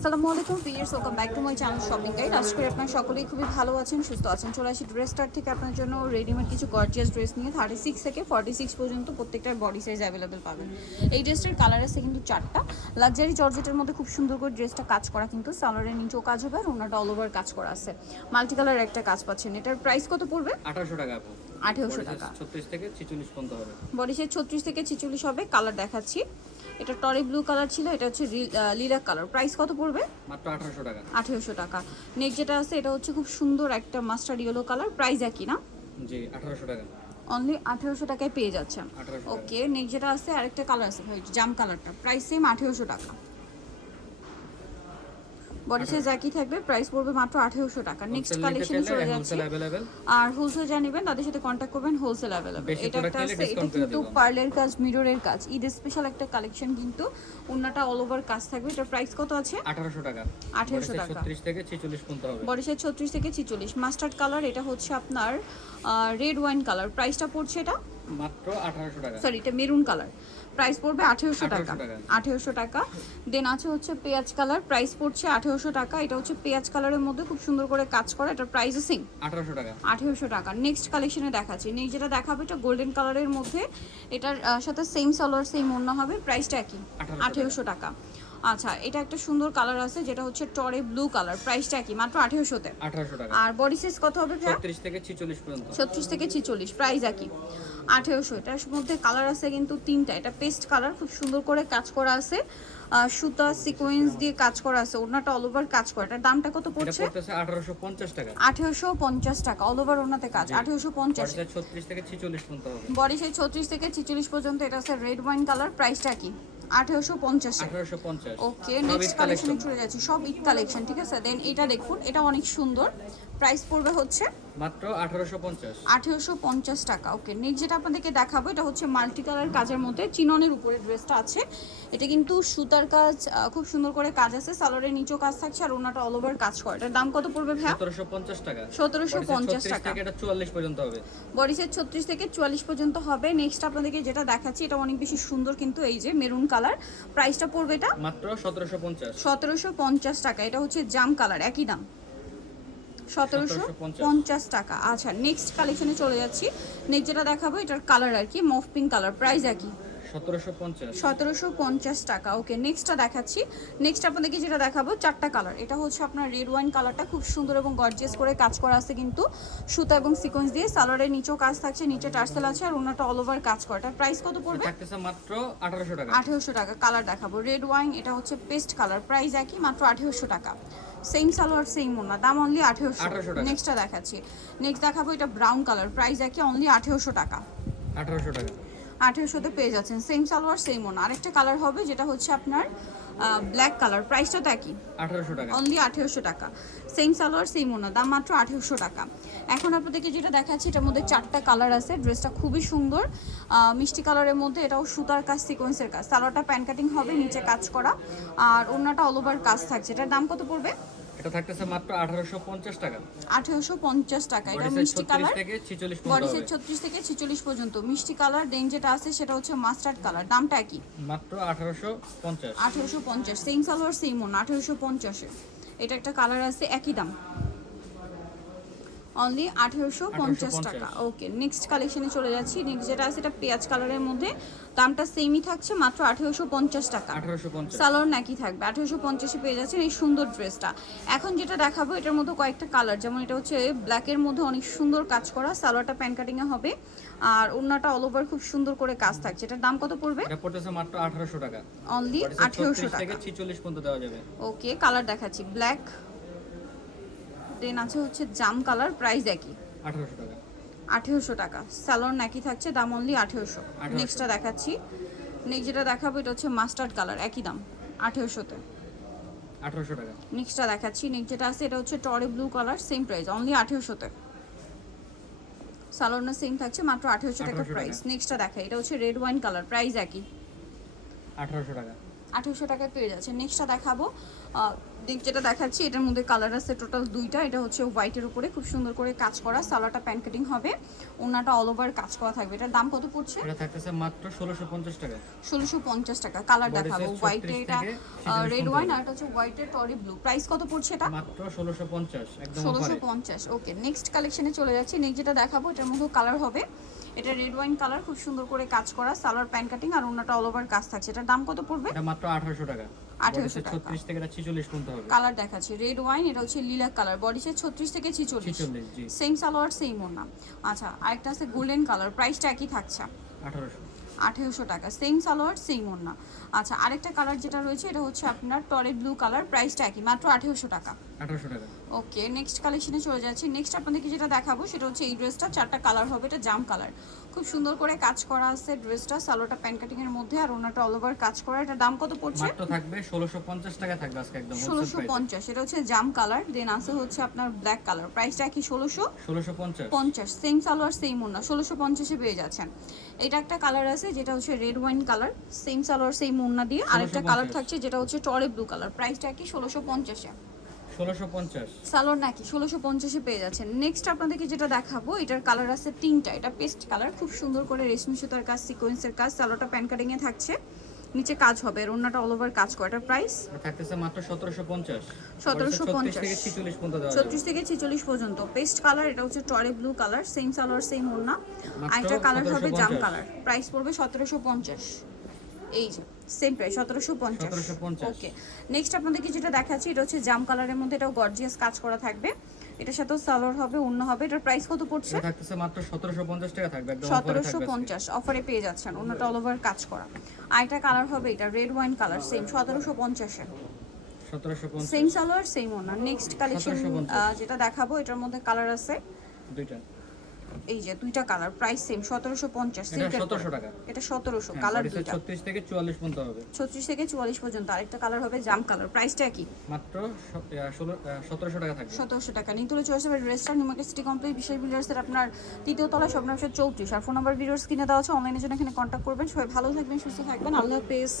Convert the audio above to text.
আসসালামু আলাইকুম viewers, welcome back to my channel shopping guide. আশা করি আপনারা সকলেই খুবই ভালো আছেন, সুস্থ আছেন। চলে আসি ড্রেস স্টার থেকে আপনার জন্য রেডিমেড কিছু গর্জিয়াস ড্রেস নিয়ে 36 থেকে 46 পর্যন্ত প্রত্যেকটার বডি সাইজ অ্যাভেলেবেল পাবেন। এই ড্রেসটার কালার আছে কিন্তু চারটা। লাক্সারি জর্জেটের মধ্যে খুব সুন্দর করে ড্রেসটা কাজ করা, কিন্তু সালোয়ারের নিচেও কাজ হবে আর ওনাটা অল ওভার কাজ করা আছে। মাল্টি কালার একটা কাজ পাচ্ছেন। এটার প্রাইস কত পড়বে? 1800 টাকা আপু। 1800 টাকা। 36 থেকে 46 পর্যন্ত হবে। বডি সাইজ 36 থেকে 46 হবে। কালার দেখাচ্ছি, এটা টরি ব্লু কালার ছিল, এটা হচ্ছে লিলাক কালার। প্রাইস কত পড়বে? মাত্র 1800 টাকা। 1800 টাকা। নেক্সট যেটা আছে এটা হচ্ছে খুব সুন্দর একটা মাস্টার্ড ইয়েলো কালার, প্রাইস একই না? জি 1800 টাকা। অনলি 1800 টাকায় পেয়ে যাচ্ছেন। 1800 টাকা। ওকে, নেক্সট যেটা আছে আরেকটা কালার আছে ভাই, জাম কালারটা, প্রাইস সেম 1800 টাকা। বডি সাইজ একই থাকবে, প্রাইস পড়বে মাত্র 1800 টাকা। নেক্সট কালেকশনে চলে যাচ্ছে। আর হোলসেল জানিবেন তাদের সাথে কন্টাক্ট করবেন, হোলসেল অ্যাভেলেবল। এটা একটা আছে, এটা কিন্তু পার্লের কাজ, মিররের কাজ, ঈদ স্পেশাল একটা কালেকশন, কিন্তু ওন্নাটা অল ওভার কাজ থাকবে। এটার প্রাইস কত আছে? 1800 টাকা। 1800 টাকা। 36 থেকে 46 পর্যন্ত হবে। বডি সাইজ 36 থেকে 46। মাস্টার্ড কালার, এটা হচ্ছে আপনার রেড ওয়াইন কালার। প্রাইসটা পড়ছে এটা মাত্র 1800 টাকা। সরি, এটা মেরুন কালার, প্রাইস পড়বে 1800 টাকা। 1800 টাকা। দেন আছে হচ্ছে পেঁয়াজ কালার, প্রাইস পড়ছে 1800 টাকা। এটা হচ্ছে পেঁয়াজ কালারের মধ্যে খুব সুন্দর করে কাজ করা, এটার প্রাইস সেম 1800 টাকা। 1800 টাকা। নেক্সট কালেকশনে দেখাচ্ছি। নেক্সট যেটা দেখাবো এটা গোল্ডেন কালারের মধ্যে, এটার সাথে সেম সালোয়ার সেম ওড়না হবে, প্রাইসটা একই 1800 টাকা। আচ্ছা, এটা একটা সুন্দর কালার আছে যেটা হচ্ছে টরে ব্লু কালার, প্রাইসটা কি? মাত্র 1800 তে। 1800 টাকা। আর বডি সাইজ কত হবে? 36 থেকে 46 পর্যন্ত। 36 থেকে 46, প্রাইস একই 1800। এটার মধ্যে কালার আছে কিন্তু তিনটা। এটা পেস্ট কালার, খুব সুন্দর করে কাজ করা আছে, সুতা সিকোয়েন্স দিয়ে কাজ করা আছে, ওড়নাটা অল ওভার কাজ করা। এটার দামটা কত পড়ছে? এটা পড়ছে 1850 টাকা। 1850 টাকা, অল ওভার ওড়নাতে কাজ 1850। বডি সাইজ 36 থেকে 46 পর্যন্ত হবে। বডি সাইজ 36 থেকে 46 পর্যন্ত। এটা আছে রেড ওয়াইন কালার, প্রাইসটা কি? 1850। 1850। ওকে, নেক্সট কালেকশনে চলে যাচ্ছি। সব ঈদ কালেকশন, ঠিক আছে। দেন এটা দেখুন, এটা অনেক সুন্দর, প্রাইস পড়বে হচ্ছে মাত্র 1850। 1850 টাকা। ওকে, নেক্সট যেটা আপনাদেরকে দেখাবো এটা হচ্ছে মাল্টি কালার কাজের মধ্যে চিননের উপরে ড্রেসটা আছে। এটা কিন্তু সুতার কাজ, খুব সুন্দর করে কাজ আছে, সালোয়ারের নিচেও কাজ থাকছে আর ওনাটা অল ওভার কাজ করে। এটার দাম কত পড়বে ভাই? 1750 টাকা। 1750 টাকা। এটা 44 পর্যন্ত হবে। বডি সাইজ 36 থেকে 44 পর্যন্ত হবে। নেক্সট আপনাদেরকে যেটা দেখাচ্ছি এটা অনেক বেশি সুন্দর, কিন্তু এই যে মেরুন কালার, প্রাইসটা পড়বে এটা মাত্র 1750। 1750 টাকা। এটা হচ্ছে জাম কালার, একই দাম 1750 টাকা। আচ্ছা, নেক্সট কালেকশনে চলে যাচ্ছি। নেক্সট যেটা দেখাবো এটার কালার আর কি মফ পিঙ্ক কালার, প্রাইস একই 1750। 1750 টাকা। ওকে, নেক্সটটা দেখাচ্ছি। নেক্সট আপনাদেরকে যেটা দেখাবো চারটা কালার। এটা হচ্ছে আপনার রেড ওয়াইন কালারটা, খুব সুন্দর এবং গর্জিয়াস করে কাজ করা আছে, কিন্তু সুতা এবং সিকোয়েন্স দিয়ে। সালোয়ারের নিচেও কাজ থাকছে, নিচে টার্সেল আছে আর ওনাটা অল ওভার কাজ করা। এটার প্রাইস কত পড়বে? থাকতেছে মাত্র 1800 টাকা। 1800 টাকা। কালার দেখাবো রেড ওয়াইন, এটা হচ্ছে পেস্ট কালার, প্রাইস একই মাত্র 1800 টাকা। সেম সালোয়ার সেম ওনা, দাম অনলি 1800 টাকা। নেক্সটটা দেখাচ্ছি। নেক্সট দেখাবো এটা ব্রাউন কালার, প্রাইস একই অনলি 1800 টাকা। 1800 টাকা। 1800 পেয়ে যাচ্ছেন, সেম সালোয়ার সেম ওনা। আরেকটা কালার হবে যেটা হচ্ছে আপনার ব্ল্যাক কালার, প্রাইসটা তো একই 1800 টাকা। অনলি 1800 টাকা। সেম সালোয়ার সেম ওনা, দাম মাত্র 1800 টাকা। এখন আপনাদেরকে যেটা দেখাচ্ছি এটার মধ্যে চারটা কালার আছে। ড্রেসটা খুবই সুন্দর, মিষ্টি কালারের মধ্যে। এটাও সুতার কাজ, সিকোয়েন্সের কাজ। সালোয়ারটা প্যান কাটিং হবে, নিচে কাজ করা আর ওড়নাটা অল ওভার কাজ থাকছে। এটার দাম কত পড়বে? এটা থাকতেছে মাত্র 1850 টাকা। 1850 টাকা। এটা মিষ্টি কালার, থেকে 46 বডি পর্যন্ত সাইজ 36 থেকে 46 পর্যন্ত মিষ্টি কালার। দেন যেটা আছে সেটা হচ্ছে মাস্টার্ড কালার, দামটা কি? মাত্র 1850। 1850, সেম সালোয়ার সেম ওন 1850 এ। এটা একটা কালার আছে, একই দাম অনলি 1850 টাকা। ওকে, নেক্সট কালেকশনে চলে যাচ্ছি। নেক্সট যেটা আছে এটা পেঁয়াজ কালারের মধ্যে, দামটা সেমই থাকছে মাত্র 1850 টাকা। 1850। সালোয়ার নাকি থাকবে 1850 এ পেয়ে যাচ্ছেন এই সুন্দর ড্রেসটা। এখন যেটা দেখাবো এটার মধ্যে কয়েকটা কালার, যেমন এটা হচ্ছে ব্ল্যাকের মধ্যে অনেক সুন্দর কাজ করা, সালোয়ারটা প্যান কাটিং এ হবে আর ওড়নাটা অল ওভার খুব সুন্দর করে কাজ থাকছে। এটার দাম কত পড়বে? এটা পড়তেছে মাত্র 1800 টাকা। অনলি 1800 টাকা থেকে 46 পর্যন্ত দেওয়া যাবে। ওকে, কালার দেখাচ্ছি ব্ল্যাক, দেন আছে হচ্ছে জাম কালার, প্রাইস একই 1800 টাকা। 1800 টাকা। সালোয়ার নাকি থাকছে, দাম অনলি 1800। নেক্সটটা দেখাচ্ছি। নেক্সট যেটা দেখাবো এটা হচ্ছে মাস্টার্ড কালার, একই দাম 1800 তে। 1800 টাকা। নেক্সটটা দেখাচ্ছি। নেক্সট যেটা আছে এটা হচ্ছে টরে blue colour, same price only 1800 তে। সালোয়ার না সেম থাকছে, মাত্র 1800 টাকা প্রাইস। নেক্সটটা দেখাই, এটা হচ্ছে রেড ওয়াইন কালার, প্রাইস একই 1800 টাকা। 1800 টাকায় পেয়ে যাচ্ছে। নেক্সটটা দেখাবো যেটা দেখাচ্ছি এটার মধ্যে কালার আছে টোটাল দুইটা। এটা হচ্ছে হোয়াইটের উপরে খুব সুন্দর করে কাজ করা, সালোয়ারটা প্যান কাটিং হবে, ওনাটা অল ওভার কাজ করা থাকবে। এটার দাম কত পড়ছে? এটা থাকতেছে মাত্র 1650 টাকা। 1650 টাকা। কালার Body দেখাবো, size হোয়াইটে 36 এটা থেকে 46 রেড ওয়াইন, আর এটা হচ্ছে হোয়াইটের টরি ব্লু। প্রাইস কত পড়ছে এটা? মাত্র 1650 একদম অফারে। 1650। ওকে, নেক্সট কালেকশনে চলে যাচ্ছি। নেক্সট যেটা দেখাবো এটার মধ্যে কালার হবে, এটা রেড ওয়াইন কালার, খুব সুন্দর করে কাজ করা, সালোয়ার প্যান কাটিং আর ওনাটা অল ওভার কাজ থাকছে। এটার দাম কত পড়বে? এটা মাত্র 1800 টাকা। 1800 টাকা। 36 থেকে 46 পর্যন্ত হবে। কালার দেখাচ্ছি রেড ওয়াইন, এটা হচ্ছে লিলাক কালার, বডি সাইজ 36 থেকে 46। 46 জি। সেম সালোয়ার সেম ওড়না। আচ্ছা, আরেকটা আছে গোল্ডেন কালার, প্রাইসটা একই থাকছে 1800। 1800 টাকা। সেম সালোয়ার সেম ওড়না। আচ্ছা, আরেকটা কালার যেটা রয়েছে এটা হচ্ছে আপনার টরে ব্লু কালার, প্রাইসটা একই মাত্র 1800 টাকা। 1800 টাকা। ওকে, নেক্সট কালেকশনে চলে যাচ্ছি। নেক্সট আপনাদেরকে যেটা দেখাবো সেটা হচ্ছে এই ড্রেসটা, চারটা কালার হবে, এটা জাম কালার, খুব সুন্দর করে কাজ করা আছে ড্রেসটা, সালোয়ারটা প্যান কাটিং এর মধ্যে আর ওনাটা অল ওভার কাজ করা। এটা দাম কত পড়ছে? মাত্র থাকবে 1650 টাকা থাকবে আজকে একদম হোলসেল প্রাইস। 1650। এটা হচ্ছে জাম কালার, দেন আছে হচ্ছে আপনার ব্ল্যাক কালার, প্রাইসটা কি 1650। সেম সালোয়ার সেম ওড়না, 1650 এ পেয়ে যাচ্ছেন। এটা একটা কালার আছে যেটা হচ্ছে red wine colour, same salwar same ওড়না দিয়ে। আরেকটা কালার থাকছে যেটা হচ্ছে টরে ব্লু কালার, প্রাইসটা কি 1650 এ। 1650 সালোয়ার নাকি 1650 এ পেয়ে যাচ্ছেন। নেক্সট আপনাদেরকে যেটা দেখাবো এটার কালার আছে তিনটা। এটা পেস্ট কালার, খুব সুন্দর করে রেশমি সুতার কাজ, সিকোয়েন্সের কাজ, সালোয়ারটা প্যান কাটিং এ থাকছে, নিচে কাজ হবে, আর ওড়নাটা অল ওভার কাজ করে। এটার প্রাইস এটা থাকতেছে মাত্র 1750। 1750 থেকে 46 পর্যন্ত দেওয়া যাবে। 36 থেকে 46 পর্যন্ত। পেস্ট কালার, এটা হচ্ছে টরে blue colour, same salwar same ওড়না। মাত্র আরেকটা কালার হবে জাম 1750 কালার, প্রাইস পড়বে 1750। এই যে সেম প্রাইস 1750। 1750 ওকে, নেক্সট আপনাদেরকে যেটা দেখাচ্ছি এটা হচ্ছে জাম কালারের মধ্যে, এটাও গর্জিয়াস কাজ করা থাকবে, এটার সাথেও সালোয়ার হবে, ওড়না হবে। এটার প্রাইস কত পড়ছে? এটা থাকতেছে মাত্র 1750 টাকা থাকবে একদম অফারে থাকবে আজকে। 1750 অফারে পেয়ে যাচ্ছেন, ওড়নাটা অল ওভার কাজ করা। আরেকটা কালার হবে এটা রেড ওয়াইন কালার, সেম 1750 এ, 1750 সেম সালোয়ার সেম ওড়না। নেক্সট কালেকশন 1750 যেটা দেখাবো এটার মধ্যে কালার আছে দুইটা। এই যে দুইটা কালার, প্রাইস সেম 1750। এটা 1700 টাকা। এটা 1700, হ্যাঁ, কালার body size দুইটা 36 থেকে 44 পর্যন্ত হবে। 36 থেকে 44 পর্যন্ত। আরেকটা কালার হবে জাম কালার, প্রাইসটা কি মাত্র 1700 টাকা থাকবে। 1700 টাকা। নিতুলে চলে আসবে ড্রেসটা নিউ মার্কেট সিটি কমপ্লেক্স বিশাল বিল্ডার্সের আপনার তৃতীয় তলায়, স্বপ্ন 34। আর ফোন নাম্বার ভিডিওস কিনে দেওয়া আছে, অনলাইনের জন্য এখানে কন্ট্যাক্ট করবেন। সবাই ভালো থাকবেন, সুস্থ থাকবেন, আল্লাহ হাফেজ।